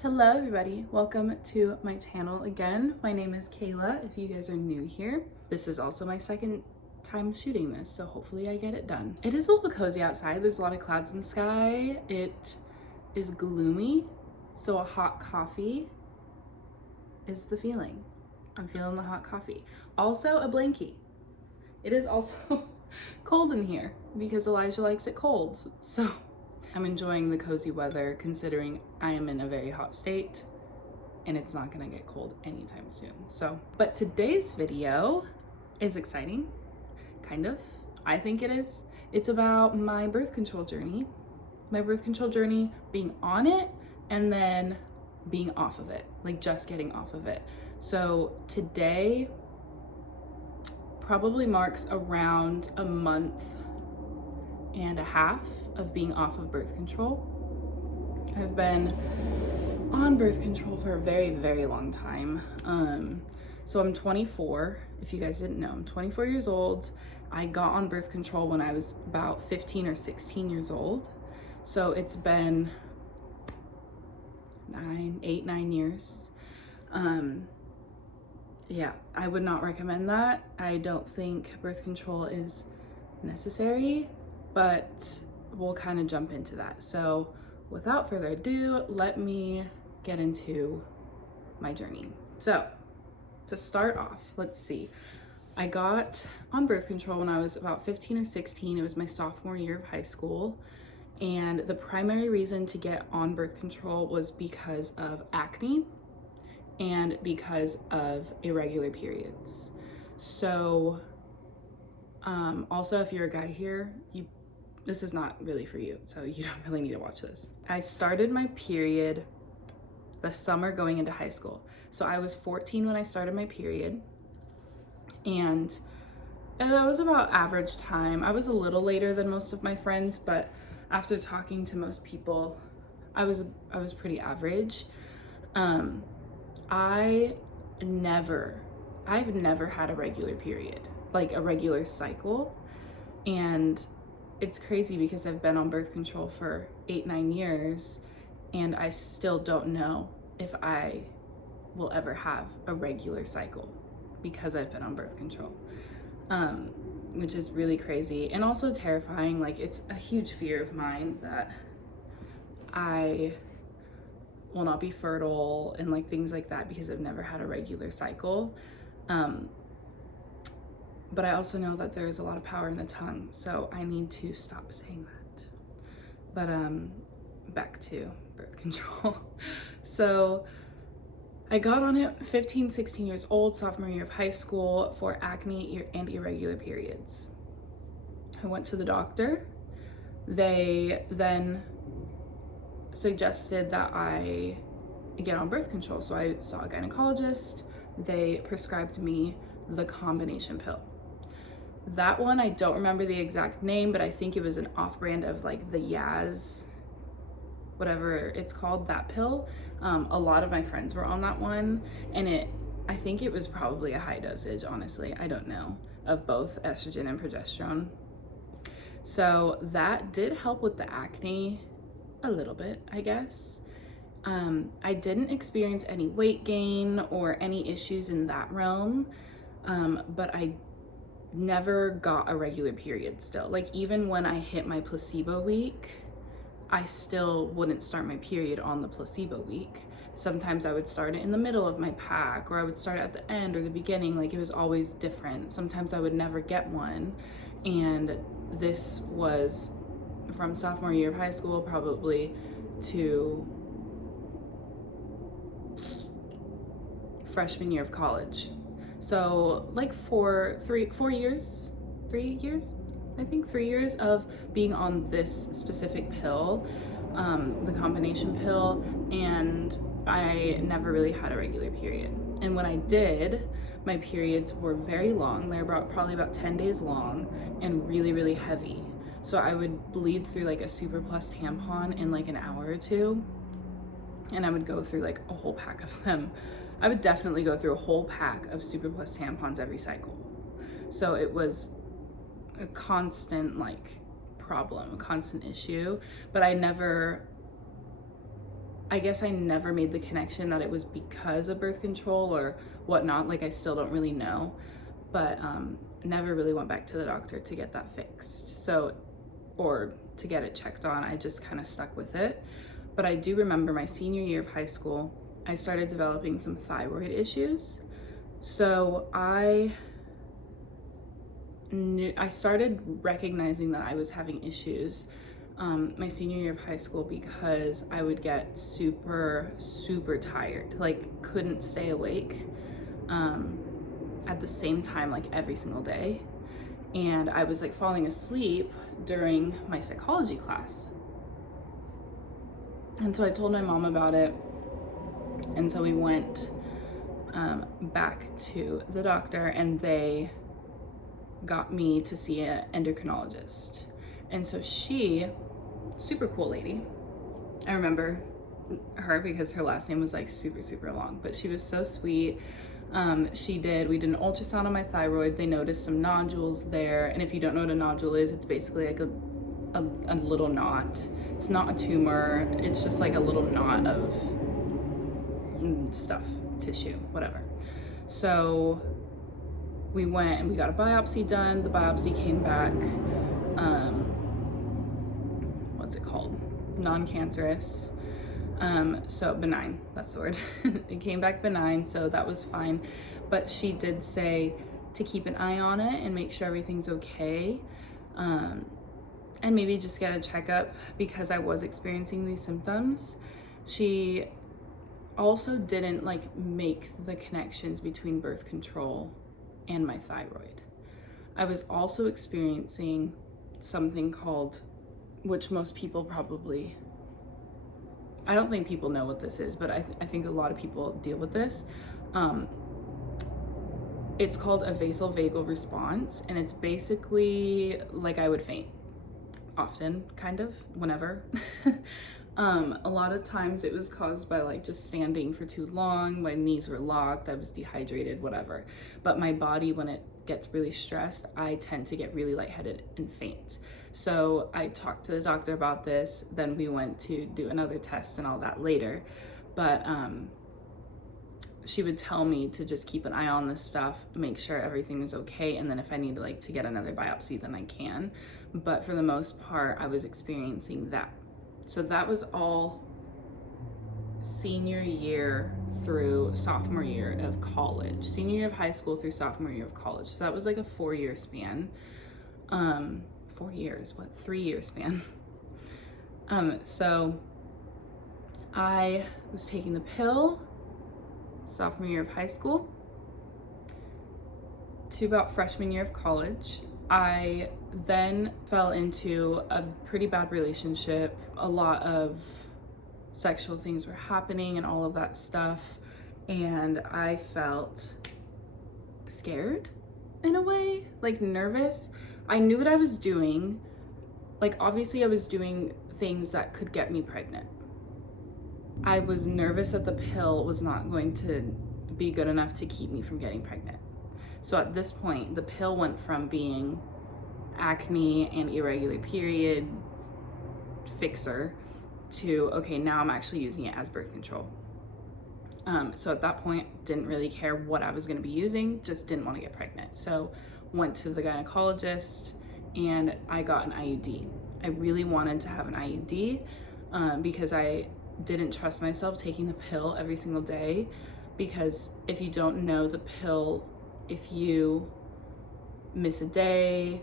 Hello everybody, welcome to my channel again. My name is Kayla if you guys are new here. This is also my second time shooting this, so hopefully I get it done. It is a little cozy outside. There's a lot of clouds in the sky. It is gloomy, so a hot coffee is the feeling. I'm feeling the hot coffee. Also a blankie. It is also cold in here because Elijah likes it cold, so I'm enjoying the cozy weather considering I am in a very hot state and it's not gonna get cold anytime soon. But today's video is exciting, kind of. I think it is. It's about my birth control journey. My birth control journey, being on it and then being off of it, like just getting off of it. So today probably marks around a month and a half of being off of birth control. I've been on birth control for a very, very long time. So I'm 24. If you guys didn't know, I'm 24 years old. I got on birth control when I was about 15 or 16 years old. So it's been 9 years. Yeah, I would not recommend that. I don't think birth control is necessary, but we'll kind of jump into that. So without further ado, let me get into my journey. So to start off, let's see. I got on birth control when I was about 15 or 16. It was my sophomore year of high school. And the primary reason to get on birth control was because of acne and because of irregular periods. So also, if you're a guy here, this is not really for you, so you don't really need to watch this. I started my period the summer going into high school. So I was 14 when I started my period, and that was about average time. I was a little later than most of my friends, but after talking to most people, I was pretty average. I've never had a regular period, like a regular cycle. And it's crazy because I've been on birth control for 8-9 years and I still don't know if I will ever have a regular cycle because I've been on birth control, which is really crazy and also terrifying. Like, it's a huge fear of mine that I will not be fertile and like things like that because I've never had a regular cycle. But I also know that there's a lot of power in the tongue, so I need to stop saying that. But back to birth control. So I got on it 15, 16 years old, sophomore year of high school, for acne and irregular periods. I went to the doctor. They then suggested that I get on birth control. So I saw a gynecologist. They prescribed me the combination pill. That one, I don't remember the exact name, but I think it was an off-brand of like the Yaz, whatever it's called, that pill. A lot of my friends were on that one, and I think it was probably a high dosage, honestly. I don't know, of both estrogen and progesterone. So that did help with the acne a little bit, I guess. I didn't experience any weight gain or any issues in that realm, but I never got a regular period still. Like, even when I hit my placebo week, I still wouldn't start my period on the placebo week. Sometimes I would start it in the middle of my pack, or I would start at the end or the beginning. Like, it was always different. Sometimes I would never get one. And this was from sophomore year of high school probably to freshman year of college. So like 3 years, I think 3 years of being on this specific pill, the combination pill, and I never really had a regular period. And when I did, my periods were very long. They were probably about 10 days long and really, really heavy. So I would bleed through like a Super Plus tampon in like an hour or two, and I would go through like a whole pack of them. I would definitely go through a whole pack of Super Plus tampons every cycle. So it was a constant like problem, a constant issue, but I never I guess I never made the connection that it was because of birth control or whatnot. Like, I still don't really know, but never really went back to the doctor to get that fixed. So, or to get it checked on. I just kind of stuck with it. But I do remember my senior year of high school, I started developing some thyroid issues. So I started recognizing that I was having issues my senior year of high school, because I would get super, super tired, like couldn't stay awake at the same time, like every single day. And I was like falling asleep during my psychology class. And so I told my mom about it. And so we went back to the doctor, and they got me to see an endocrinologist. And so she, super cool lady, I remember her because her last name was like super, super long, but she was so sweet. We did an ultrasound on my thyroid. They noticed some nodules there. And if you don't know what a nodule is, it's basically like a little knot. It's not a tumor. It's just like a little knot of stuff, tissue, whatever. So we went and we got a biopsy done. The biopsy came back, what's it called? Non-cancerous. So benign, that's the word. It came back benign, so that was fine. But she did say to keep an eye on it and make sure everything's okay. And maybe just get a checkup because I was experiencing these symptoms. She also didn't like make the connections between birth control and my thyroid. I was also experiencing something called, which most people probably, I don't think people know what this is, but I think a lot of people deal with this. It's called a vasovagal response, and it's basically like I would faint often, kind of, whenever. A lot of times it was caused by like just standing for too long, my knees were locked, I was dehydrated, whatever. But my body, when it gets really stressed, I tend to get really lightheaded and faint. So I talked to the doctor about this, then we went to do another test and all that later. But she would tell me to just keep an eye on this stuff, make sure everything is okay, and then if I need to get another biopsy, then I can. But for the most part, I was experiencing that. So that was all senior year through sophomore year of college. Senior year of high school through sophomore year of college. So that was like a 4-year span. 4 years, 3-year span. So I was taking the pill sophomore year of high school to about freshman year of college. I then fell into a pretty bad relationship. A lot of sexual things were happening and all of that stuff. And I felt scared in a way, like nervous. I knew what I was doing. Like, obviously I was doing things that could get me pregnant. I was nervous that the pill was not going to be good enough to keep me from getting pregnant. So at this point, the pill went from being acne and irregular period fixer to, okay, now I'm actually using it as birth control. So at that point, didn't really care what I was going to be using, just didn't want to get pregnant. So went to the gynecologist and I got an IUD. I really wanted to have an IUD because I didn't trust myself taking the pill every single day, because if you don't know, the pill, if you miss a day,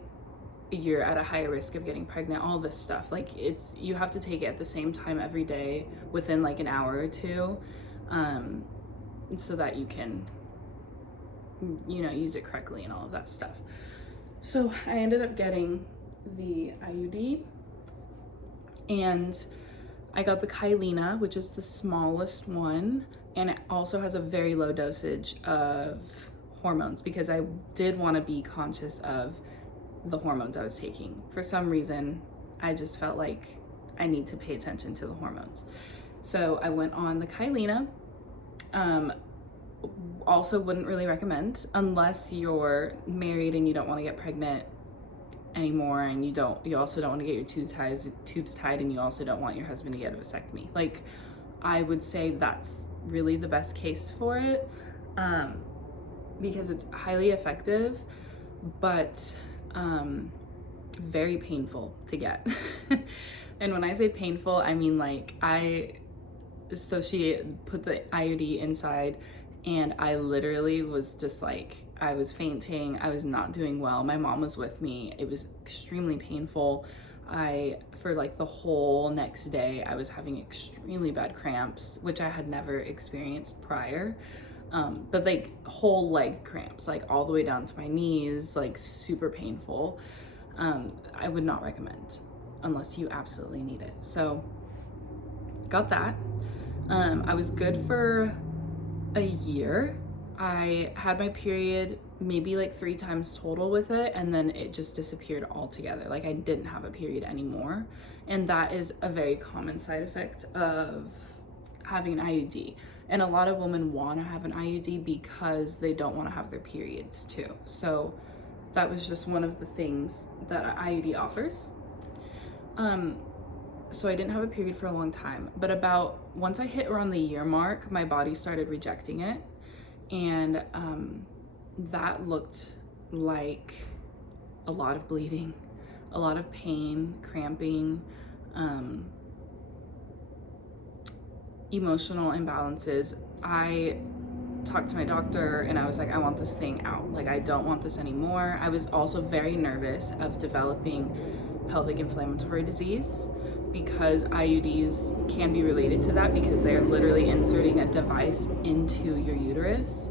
you're at a higher risk of getting pregnant, all this stuff. Like, you have to take it at the same time every day within like an hour or two, so that you can, use it correctly and all of that stuff. So I ended up getting the IUD, and I got the Kyleena, which is the smallest one, and it also has a very low dosage of hormones because I did want to be conscious of the hormones I was taking. For some reason, I just felt like I need to pay attention to the hormones. So I went on the Kyleena. Also wouldn't really recommend unless you're married and you don't want to get pregnant anymore, and you also don't want to get your tubes tied, and you also don't want your husband to get a vasectomy. Like, I would say that's really the best case for it, because it's highly effective, but very painful to get. And when I say painful, I mean like so she put the IUD inside and I literally was just like, I was fainting, I was not doing well. My mom was with me. It was extremely painful. For like the whole next day, I was having extremely bad cramps, which I had never experienced prior. But like whole leg cramps, like all the way down to my knees, like super painful. I would not recommend unless you absolutely need it. So got that. I was good for a year. I had my period maybe like 3 times total with it, and then it just disappeared altogether. Like I didn't have a period anymore. And that is a very common side effect of having an IUD. And a lot of women want to have an IUD because they don't want to have their periods too. So that was just one of the things that an IUD offers. So I didn't have a period for a long time, but once I hit around the year mark, my body started rejecting it. And that looked like a lot of bleeding, a lot of pain, cramping, emotional imbalances. I talked to my doctor and I was like, I want this thing out. Like, I don't want this anymore. I was also very nervous of developing pelvic inflammatory disease because IUDs can be related to that because they're literally inserting a device into your uterus.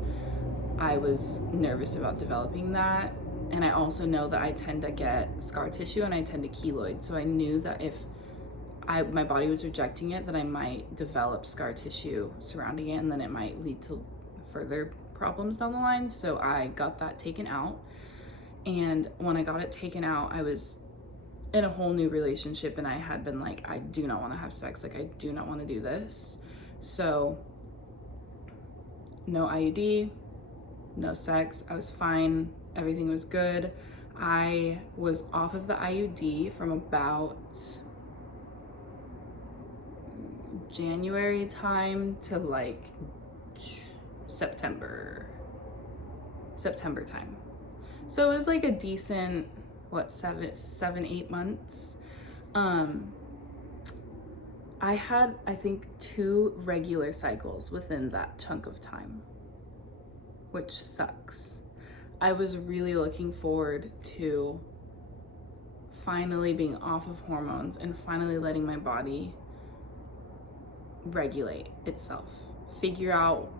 I was nervous about developing that. And I also know that I tend to get scar tissue and I tend to keloid. So I knew that if my body was rejecting it, that I might develop scar tissue surrounding it, and then it might lead to further problems down the line. So I got that taken out. And when I got it taken out, I was in a whole new relationship and I had been like, I do not want to have sex. Like, I do not want to do this. So no IUD, no sex. I was fine. Everything was good. I was off of the IUD from about January time to like September time. So it was like a decent, 7-8 months. I had, I think, 2 regular cycles within that chunk of time, which sucks. I was really looking forward to finally being off of hormones and finally letting my body regulate itself, figure out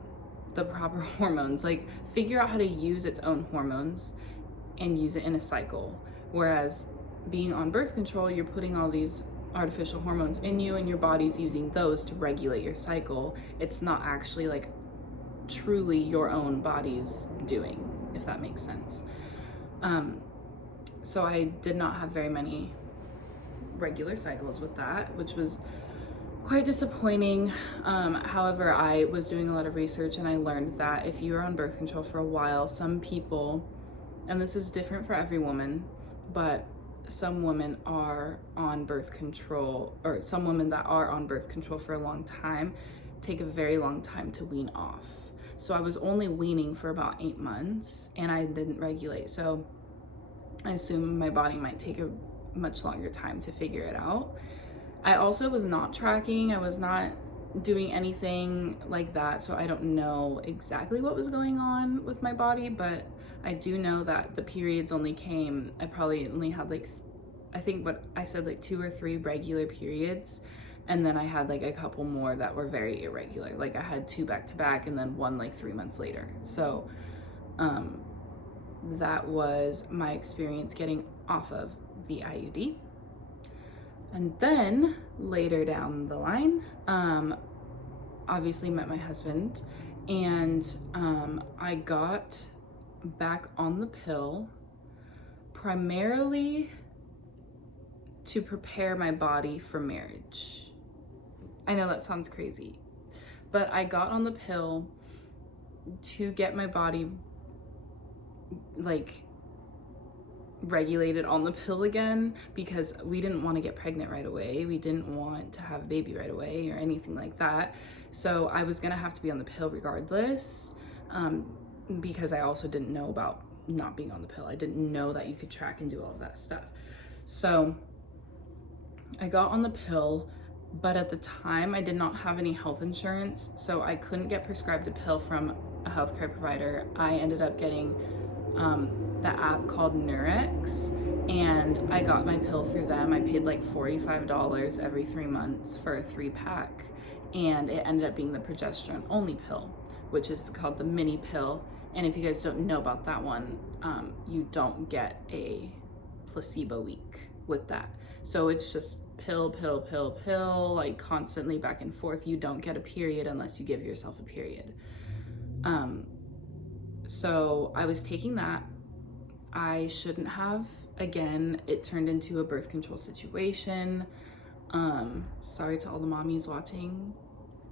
the proper hormones, like figure out how to use its own hormones and use it in a cycle. Whereas being on birth control, you're putting all these artificial hormones in you and your body's using those to regulate your cycle. It's not actually like truly your own body's doing, if that makes sense. So I did not have very many regular cycles with that, which was quite disappointing. However, I was doing a lot of research and I learned that if you're on birth control for a while, some people, and this is different for every woman, but some women are on birth control, or some women that are on birth control for a long time take a very long time to wean off. So I was only weaning for about 8 months and I didn't regulate. So I assume my body might take a much longer time to figure it out. I also was not tracking. I was not doing anything like that. So I don't know exactly what was going on with my body, but I do know that the periods only came, I probably only had like, I think what I said, like 2 or 3 regular periods. And then I had like a couple more that were very irregular. Like I had 2 back to back and then 1 like 3 months later. So that was my experience getting off of the IUD. And then later down the line, obviously met my husband, and I got back on the pill primarily to prepare my body for marriage. I know that sounds crazy, but I got on the pill to get my body like regulated on the pill again because we didn't want to get pregnant right away. We didn't want to have a baby right away or anything like that. So I was gonna have to be on the pill regardless, because I also didn't know about not being on the pill. I didn't know that you could track and do all of that stuff. So I got on the pill, but at the time I did not have any health insurance, so I couldn't get prescribed a pill from a healthcare provider. I ended up getting the app called Nurex, and I got my pill through them. I paid like $45 every 3 months for a 3-pack, and it ended up being the progesterone only pill, which is called the mini pill. And if you guys don't know about that one, you don't get a placebo week with that. So it's just pill, pill, pill, pill, like constantly back and forth. You don't get a period unless you give yourself a period. So I was taking that. I shouldn't have. Again, it turned into a birth control situation. Sorry to all the mommies watching.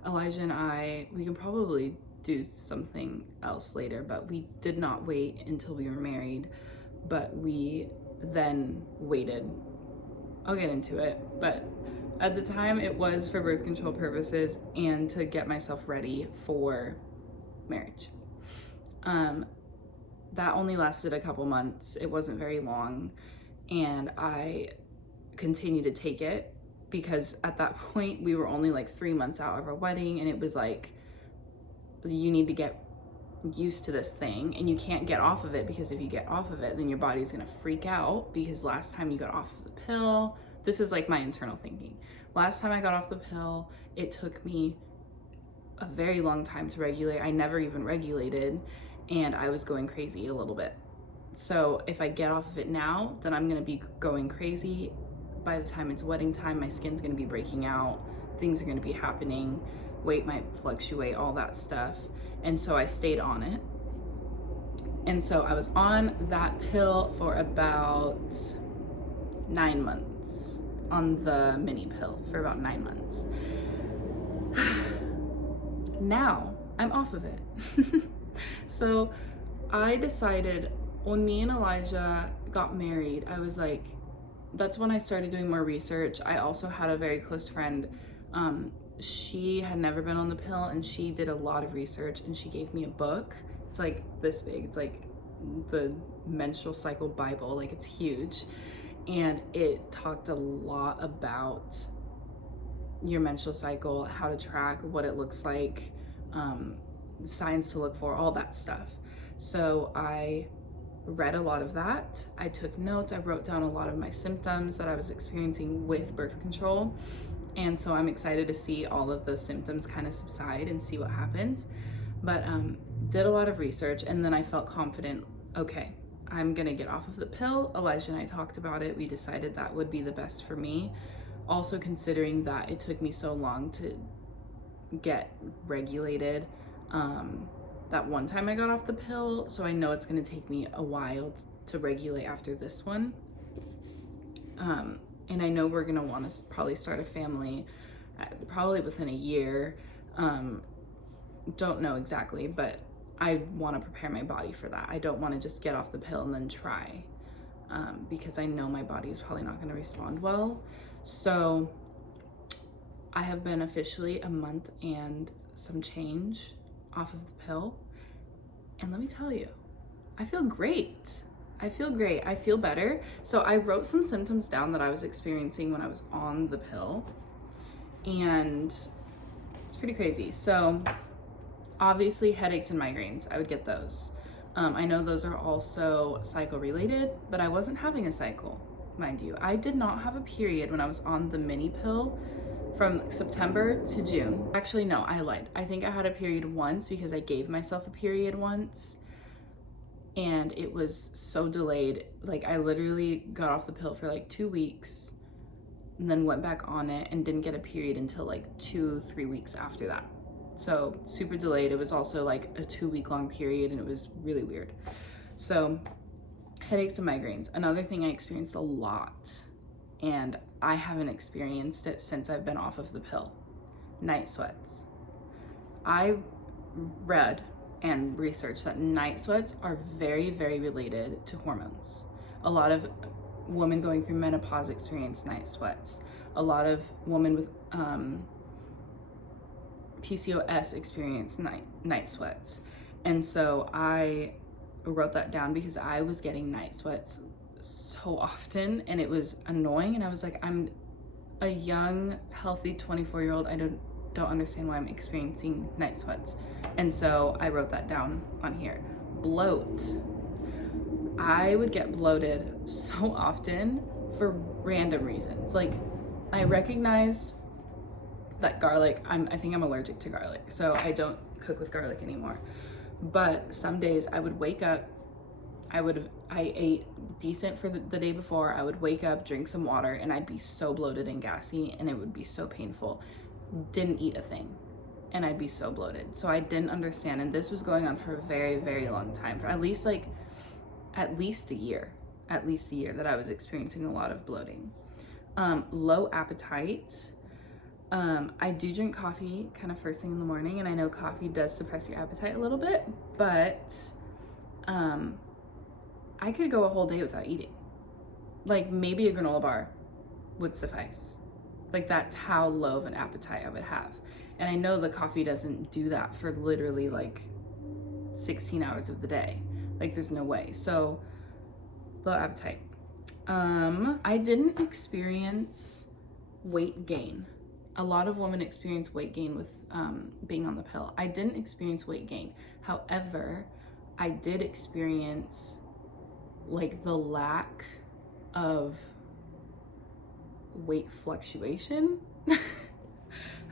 Elijah and I, we can probably do something else later, but we did not wait until we were married, but we then waited. I'll get into it, but at the time it was for birth control purposes and to get myself ready for marriage. That only lasted a couple months. It wasn't very long, and I continued to take it because at that point we were only like 3 months out of our wedding, and it was like, you need to get used to this thing and you can't get off of it, because if you get off of it then your body's gonna freak out, because last time you got off of the pill, this is like my internal thinking, last time I got off the pill, it took me a very long time to regulate. I never even regulated, and I was going crazy a little bit. So if I get off of it now, then I'm gonna be going crazy. By the time it's wedding time, my skin's gonna be breaking out, things are gonna be happening, weight might fluctuate, all that stuff. And so I stayed on it. And so I was on that pill for about 9 months, on the mini pill for about 9 months. Now I'm off of it. So I decided, when me and Elijah got married, I was like, that's when I started doing more research. I also had a very close friend. She had never been on the pill, and she did a lot of research, and she gave me a book. It's like this big. It's like the menstrual cycle Bible, like it's huge. And it talked a lot about your menstrual cycle, how to track, what it looks like, signs to look for, all that stuff. So I read a lot of that. I took notes. I wrote down a lot of my symptoms that I was experiencing with birth control. And so I'm excited to see all of those symptoms kind of subside and see what happens. But did a lot of research, and then I felt confident, okay, I'm gonna get off of the pill. Elijah and I talked about it. We decided that would be the best for me. Also considering that it took me so long to get regulated. That one time I got off the pill, so I know it's gonna take me a while to regulate after this one. And I know we're gonna wanna probably start a family probably within a year. Don't know exactly, but I wanna prepare my body for that. I don't wanna just get off the pill and then try, because I know my body is probably not gonna respond well. So I have been officially a month and some change off of the pill. And let me tell you, I feel great. I feel great. I feel better. So I wrote some symptoms down that I was experiencing when I was on the pill, and it's pretty crazy. So obviously headaches and migraines, I would get those. I know those are also cycle related, but I wasn't having a cycle, mind you. I did not have a period when I was on the mini pill from September to June. Actually, no, I lied. I think I had a period once because I gave myself a period once, and it was so delayed. Like I literally got off the pill for like 2 weeks and then went back on it and didn't get a period until like 2-3 weeks after that. So super delayed. It was also like a 2-week long period, and it was really weird. So headaches and migraines, another thing I experienced a lot, and I haven't experienced it since I've been off of the pill. Night sweats. I read and researched that night sweats are very, very related to hormones. A lot of women going through menopause experience night sweats. A lot of women with PCOS experience night sweats. And so I wrote that down because I was getting night sweats so often, and it was annoying. And I was like, I'm a young, healthy 24-year-old. I don't understand why I'm experiencing night sweats. And so I wrote that down on here. Bloat. I would get bloated so often for random reasons. Like, I recognized that garlic, I think I'm allergic to garlic, so I don't cook with garlic anymore. But some days I would wake up, I ate decent for the day before. I would wake up, drink some water, and I'd be so bloated and gassy, and it would be so painful. Didn't eat a thing, and I'd be so bloated. So I didn't understand, and this was going on for a very, very long time, for at least a year that I was experiencing a lot of bloating. Low appetite. I do drink coffee kind of first thing in the morning, and I know coffee does suppress your appetite a little bit, but I could go a whole day without eating. Like, maybe a granola bar would suffice. Like, that's how low of an appetite I would have. And I know the coffee doesn't do that for literally like 16 hours of the day. Like, there's no way. So, low appetite. I didn't experience weight gain. A lot of women experience weight gain with being on the pill. I didn't experience weight gain. However, I did experience like the lack of weight fluctuation.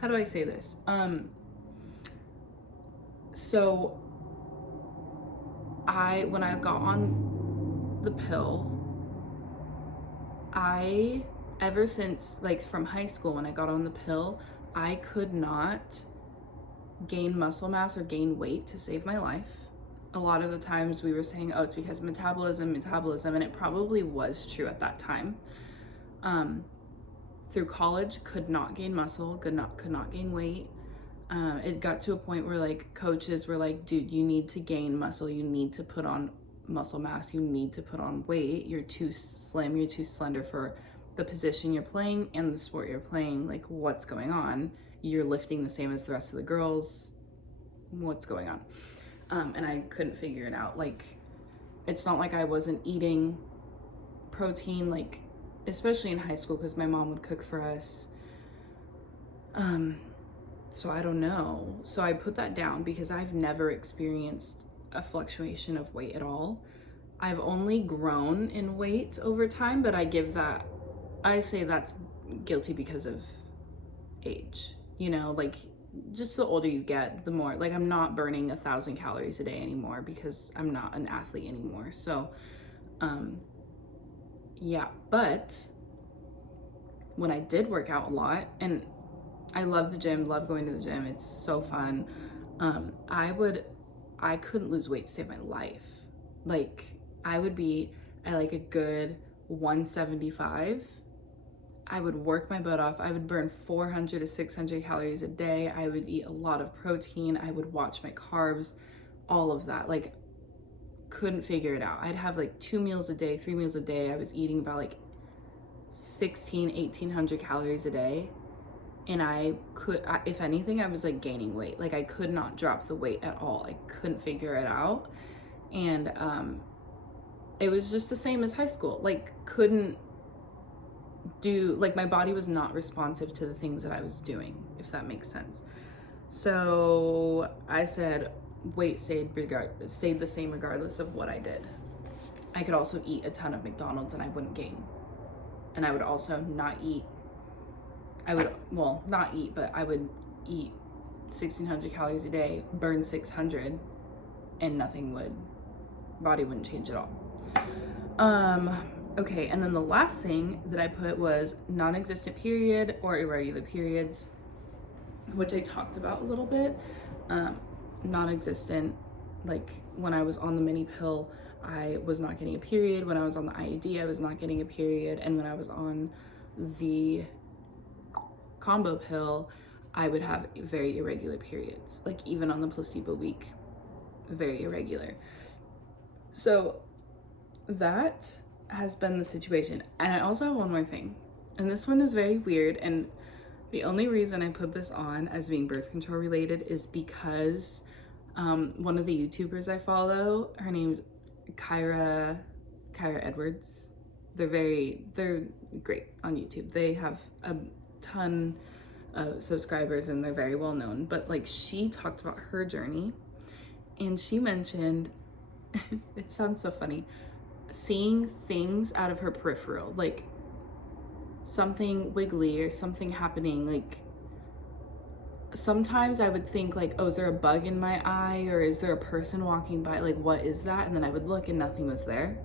How do I say this? So when I got on the pill, ever since, like, from high school when I got on the pill, I could not gain muscle mass or gain weight to save my life. A lot of the times we were saying, oh, it's because of metabolism, and it probably was true at that time. Through college, could not gain muscle, could not gain weight. It got to a point where like coaches were like, dude, you need to gain muscle, you need to put on muscle mass, you need to put on weight, you're too slim, you're too slender for the position you're playing and the sport you're playing. Like, what's going on? You're lifting the same as the rest of the girls, what's going on? And I couldn't figure it out. Like, it's not like I wasn't eating protein, like, especially in high school, because my mom would cook for us. So I don't know. So I put that down because I've never experienced a fluctuation of weight at all. I've only grown in weight over time, but I say that's guilty because of age. You know, like, just the older you get, the more, like, I'm not burning 1,000 calories a day anymore because I'm not an athlete anymore. So, yeah, but when I did work out a lot, and I love the gym, love going to the gym, it's so fun. I couldn't lose weight to save my life. Like, I would be at like a good 175. I would work my butt off. I would burn 400 to 600 calories a day. I would eat a lot of protein. I would watch my carbs, all of that. Like, couldn't figure it out. I'd have like 2 meals a day, 3 meals a day. I was eating about like 1,800 calories a day. And if anything, I was like gaining weight. Like, I could not drop the weight at all. I couldn't figure it out. And it was just the same as high school. Like, my body was not responsive to the things that I was doing, if that makes sense. So I said weight stayed the same regardless of what I did. I could also eat a ton of McDonald's and I wouldn't gain. And I would also not eat. I would eat 1,600 calories a day, burn 600, and body wouldn't change at all. Okay, and then the last thing that I put was non-existent period or irregular periods, which I talked about a little bit. Non-existent, like when I was on the mini pill, I was not getting a period. When I was on the IUD, I was not getting a period. And when I was on the combo pill, I would have very irregular periods. Like, even on the placebo week, very irregular. So that has been the situation. And I also have one more thing. And this one is very weird. And the only reason I put this on as being birth control related is because one of the YouTubers I follow, her name's Kyra Edwards. They're great on YouTube. They have a ton of subscribers and they're very well known. But like, she talked about her journey, and she mentioned, it sounds so funny, seeing things out of her peripheral, like something wiggly or something happening. Like sometimes I would think like, oh, is there a bug in my eye, or is there a person walking by? Like, what is that? And then I would look and nothing was there.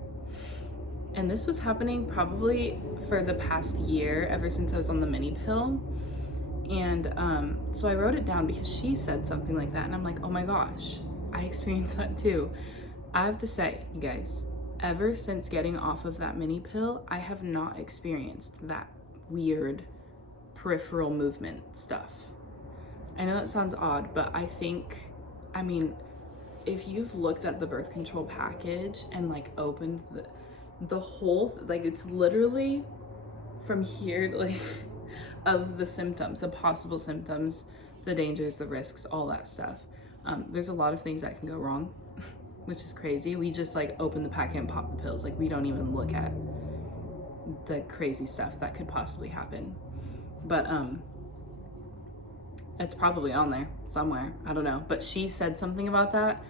And this was happening probably for the past year, ever since I was on the mini pill. And so I wrote it down because she said something like that. And I'm like, oh my gosh, I experienced that too. I have to say, you guys, ever since getting off of that mini pill, I have not experienced that weird peripheral movement stuff. I know it sounds odd, but I think, I mean, if you've looked at the birth control package and like opened the whole, like it's literally from here to like of the symptoms, the possible symptoms, the dangers, the risks, all that stuff. There's a lot of things that can go wrong, which is crazy. We just like open the packet and pop the pills. Like we don't even look at the crazy stuff that could possibly happen. But it's probably on there somewhere. I don't know. But she said something about that.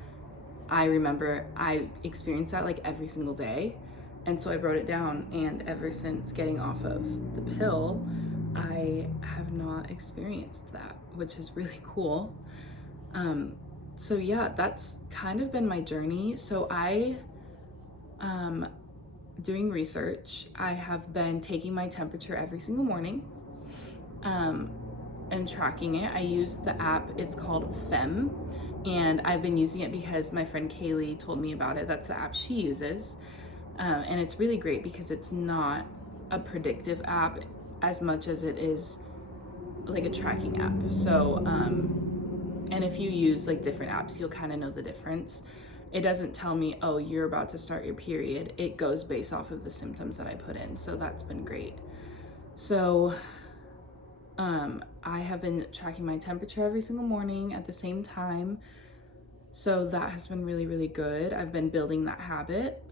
I remember I experienced that like every single day. And so I wrote it down, and ever since getting off of the pill, I have not experienced that, which is really cool. So yeah, that's kind of been my journey. So doing research, I have been taking my temperature every single morning, and tracking it. I use the app, it's called Fem, and I've been using it because my friend Kaylee told me about it. That's the app she uses. And it's really great because it's not a predictive app as much as it is like a tracking app. So, and if you use like different apps, you'll kind of know the difference. It doesn't tell me, oh, you're about to start your period. It goes based off of the symptoms that I put in. So that's been great. So, I have been tracking my temperature every single morning at the same time. So that has been really, really good. I've been building that habit.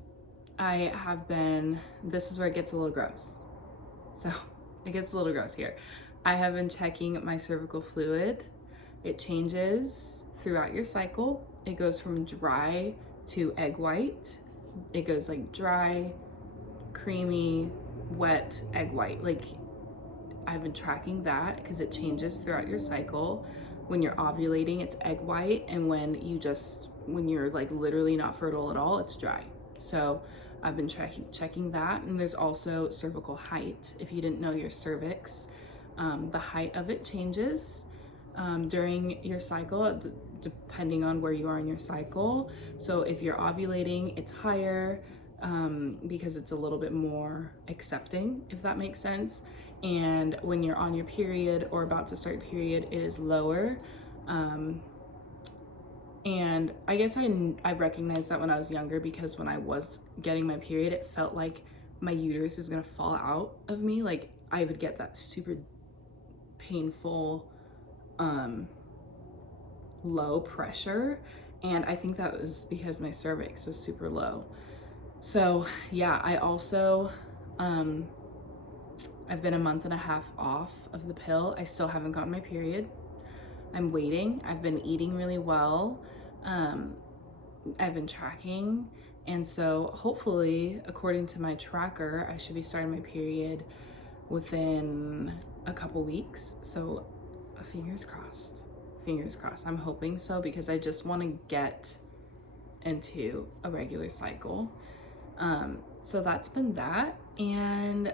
This is where it gets a little gross. So it gets a little gross here. I have been checking my cervical fluid. It changes throughout your cycle. It goes from dry to egg white. It goes like dry, creamy, wet, egg white. Like I've been tracking that because it changes throughout your cycle. When you're ovulating, it's egg white. And when you're like literally not fertile at all, it's dry. So I've been checking that. And there's also cervical height. If you didn't know your cervix, the height of it changes during your cycle, depending on where you are in your cycle. So if you're ovulating, it's higher because it's a little bit more accepting, if that makes sense. And when you're on your period or about to start your period, it is lower. And I guess I recognized that when I was younger, because when I was getting my period, it felt like my uterus was gonna fall out of me. Like I would get that super painful, low pressure. And I think that was because my cervix was super low. So yeah, I also, I've been a month and a half off of the pill. I still haven't gotten my period. I'm waiting. I've been eating really well. I've been tracking. And so hopefully, according to my tracker, I should be starting my period within a couple weeks. So fingers crossed, fingers crossed. I'm hoping so, because I just want to get into a regular cycle. So that's been that. And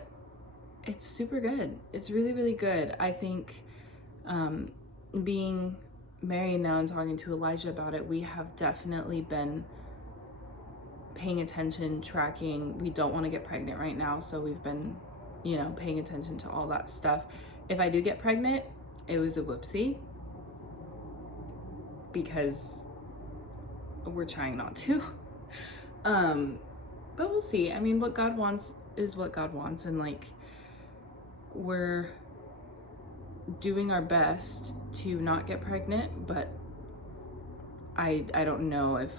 it's super good. It's really, really good. I think, being married now and talking to Elijah about it, we have definitely been paying attention, tracking. We don't want to get pregnant right now, so we've been, paying attention to all that stuff. If I do get pregnant, it was a whoopsie, because we're trying not to. but we'll see. I mean, what God wants is what God wants, and like, we're doing our best to not get pregnant, but I don't know if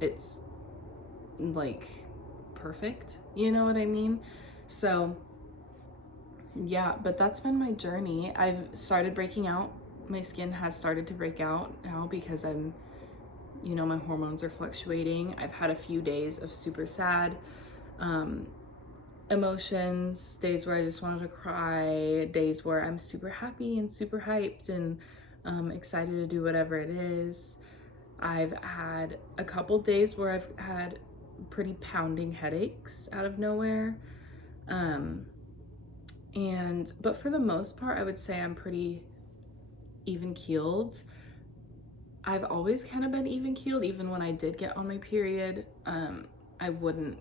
it's like perfect, you know what I mean? So yeah, but that's been my journey. I've started breaking out. My skin has started to break out now because I'm, you know, my hormones are fluctuating. I've had a few days of super sad emotions, days where I just wanted to cry, days where I'm super happy and super hyped and excited to do whatever it is. I've had a couple days where I've had pretty pounding headaches out of nowhere. But for the most part, I would say I'm pretty even keeled. I've always kind of been even keeled, even when I did get on my period.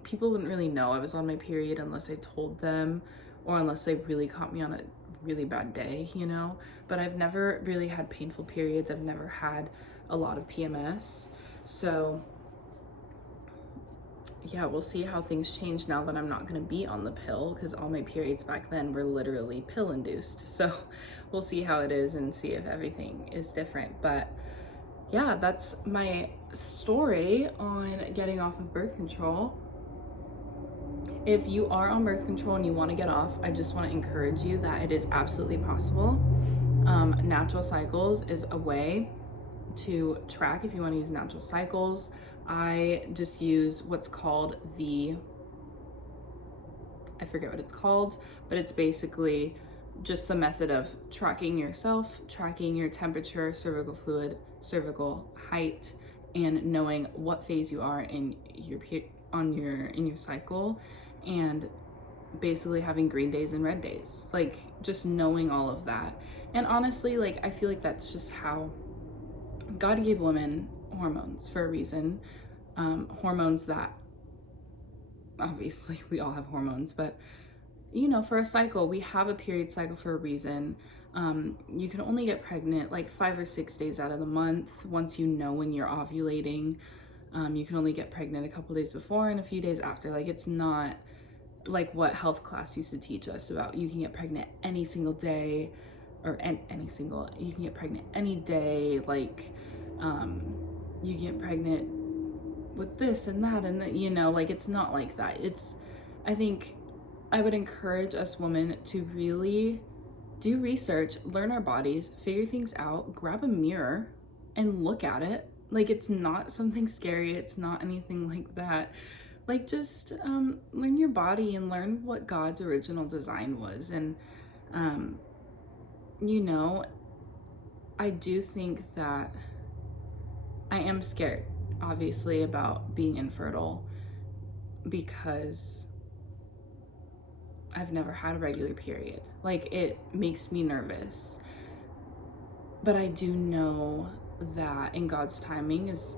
People wouldn't really know I was on my period unless I told them, or unless they really caught me on a really bad day, you know? But I've never really had painful periods. I've never had a lot of PMS. So yeah, we'll see how things change now that I'm not going to be on the pill, because all my periods back then were literally pill induced. So we'll see how it is and see if everything is different. But yeah, that's my story on getting off of birth control. If you are on birth control and you want to get off, I just want to encourage you that it is absolutely possible. Natural cycles is a way to track if you want to use natural cycles. I just use what's called I forget what it's called, but it's basically just the method of tracking yourself, tracking your temperature, cervical fluid, cervical height, and knowing what phase you are in your cycle, and basically having green days and red days. Like, just knowing all of that. And honestly, like, I feel like that's just how God gave women hormones for a reason. Hormones that, obviously we all have hormones, but you know, for a cycle, we have a period cycle for a reason. You can only get pregnant like 5 or 6 days out of the month. Once you know when you're ovulating, you can only get pregnant a couple days before and a few days after. Like, it's not like what health class used to teach us about you can get pregnant any single day, or you can get pregnant any day. Like, you get pregnant with this and that, and you know, like, it's not like that. I think I would encourage us women to really do research, learn our bodies, figure things out, grab a mirror and look at it. Like, it's not something scary. It's not anything like that. Like, just learn your body and learn what God's original design was. And, you know, I do think that I am scared, obviously, about being infertile, because I've never had a regular period. Like, it makes me nervous. But I do know that in God's timing is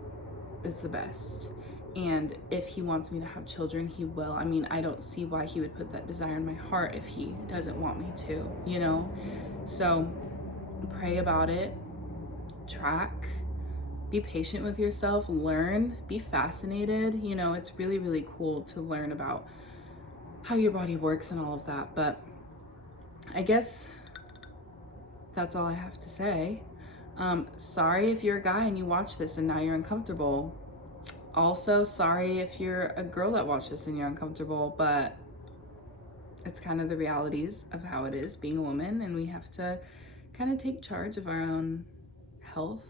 the best. And if he wants me to have children, he will. I mean, I don't see why he would put that desire in my heart if he doesn't want me to, you know? So pray about it, track, be patient with yourself, learn, be fascinated. You know, it's really, really cool to learn about how your body works and all of that. But I guess that's all I have to say. Sorry if you're a guy and you watch this and now you're uncomfortable. Also, sorry if you're a girl that watched this and you're uncomfortable, but it's kind of the realities of how it is being a woman, and we have to kind of take charge of our own health,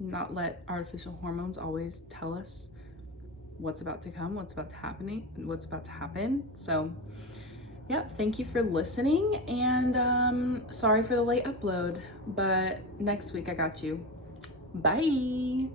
not let artificial hormones always tell us what's about to come, what's about to happen. So yeah, thank you for listening, and sorry for the late upload, but next week I got you. Bye.